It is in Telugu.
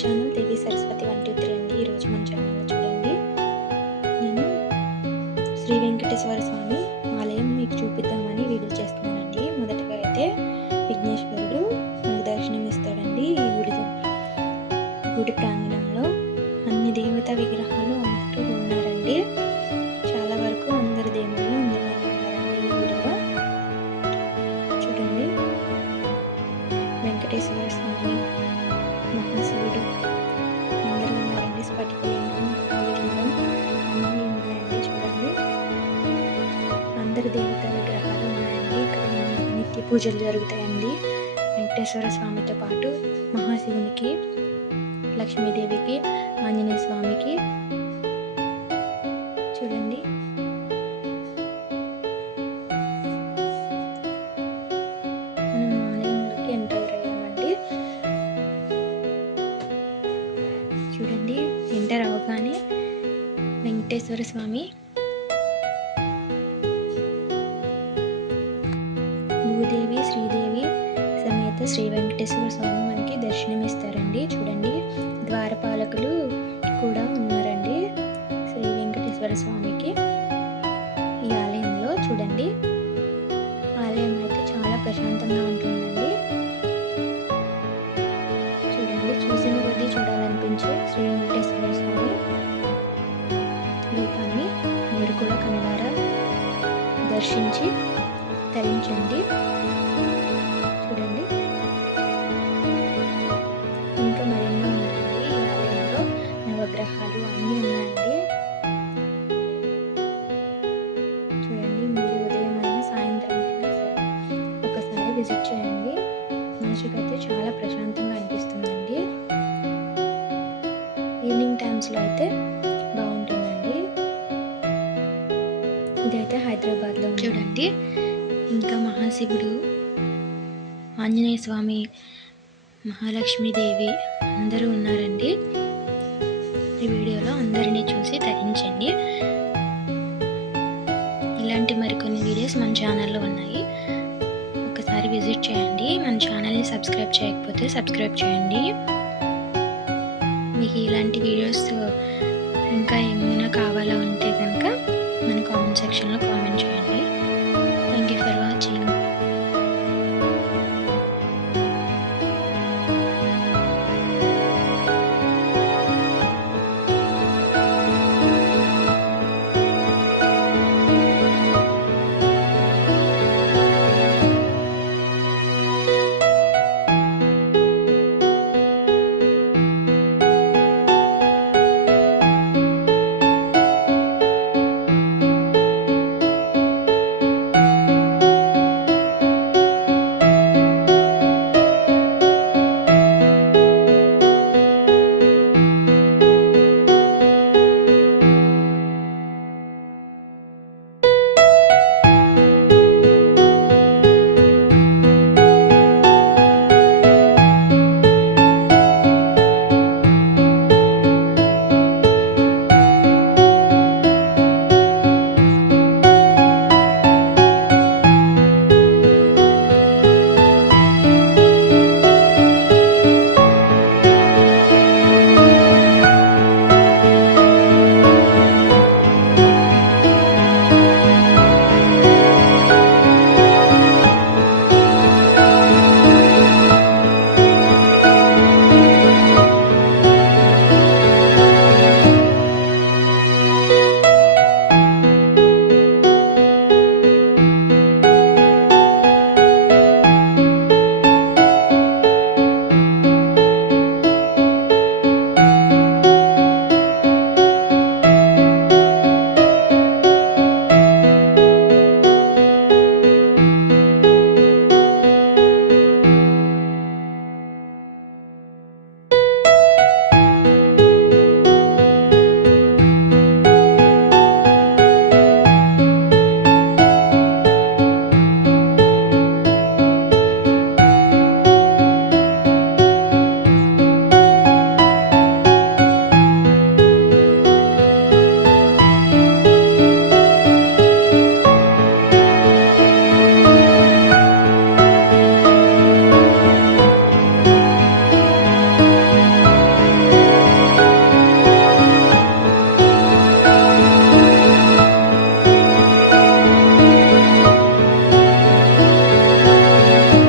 ఛానల్ దేవి సరస్వతి 123 అండి. ఈరోజు మన ఛానల్లో చూడండి, నేను శ్రీ వెంకటేశ్వర స్వామి ఆలయం మీకు చూపిద్దామని వీడియో చేస్తున్నానండి. మొదటగా అయితే విఘ్నేశ్వరుడు మనకు దర్శనం ఇస్తాడండి. ఈ గుడి ప్రాంగణంలో అన్ని దేవతా విగ్రహాలు అందరూ ఉన్నారండి. చాలా వరకు అందరు దేవుళ్ళు ఉన్నారండి ఈ గుడిలో. చూడండి, వెంకటేశ్వర స్వామి, మహాశివుడు అందరూ ఉన్నారండి. స్ఫటికలింగం, లింగం అన్నీ ఉన్నాయండి. చూడండి, అందరు దేవతా విగ్రహాలు ఉన్నాయండి. ఇక్కడ నిత్య పూజలు జరుగుతాయండి. వెంకటేశ్వర స్వామితో పాటు మహాశివునికి, లక్ష్మీదేవికి, ఆంజనేయ స్వామికి. చూడండి, మనం ఆలయంలోకి ఎంటర్ అయ్యామండి. చూడండి, ఎంటర్ అవగానే వెంకటేశ్వర స్వామి, భూదేవి, శ్రీదేవి సమేత శ్రీ వెంకటేశ్వర స్వామి మనకి దర్శనమిస్తారండి. చూడండి, ద్వారపాలకులు కూడా ఉన్నారండి శ్రీ వెంకటేశ్వర స్వామికి ఈ ఆలయంలో. చూడండి, ఆలయం అయితే చాలా ప్రశాంతంగా ఉంటుందండి. చూడండి, చూసిన కొద్దీ చూడాలనిపించే శ్రీ వెంకటేశ్వర స్వామి రూపాన్ని మీరు కూడా కనులారా దర్శించి తరించండి. చూడండి, ఇంకా మరెన్నో ఉన్నాయండి ఈ ఆలయంలో. నవగ్రహాలు అన్నీ ఉన్నాయండి. చూడండి, మీరు ఉదయం అయినా సాయంత్రం అయినా సరే ఒకసారి విజిట్ చేయండి. మనసుకైతే చాలా ప్రశాంతంగా అనిపిస్తుందండి. ఈవినింగ్ టైమ్స్లో అయితే బాగుంటుందండి. ఇదైతే హైదరాబాద్లో ఉంది. చూడండి, ఇంకా మహాశివుడు, ఆంజనేయ స్వామి, మహాలక్ష్మీదేవి అందరూ ఉన్నారండి. ఈ వీడియోలో అందరినీ చూసి తరించండి. ఇలాంటి మరికొన్ని వీడియోస్ మన ఛానల్లో ఉన్నాయి, ఒకసారి విజిట్ చేయండి. మన ఛానల్ని సబ్స్క్రైబ్ చేయకపోతే సబ్స్క్రైబ్ చేయండి. మీకు ఇలాంటి వీడియోస్ ఇంకా ఏమైనా కావాలా ఉంటే కనుక మన కామెంట్ సెక్షన్లో కామెంట్ చేయండి.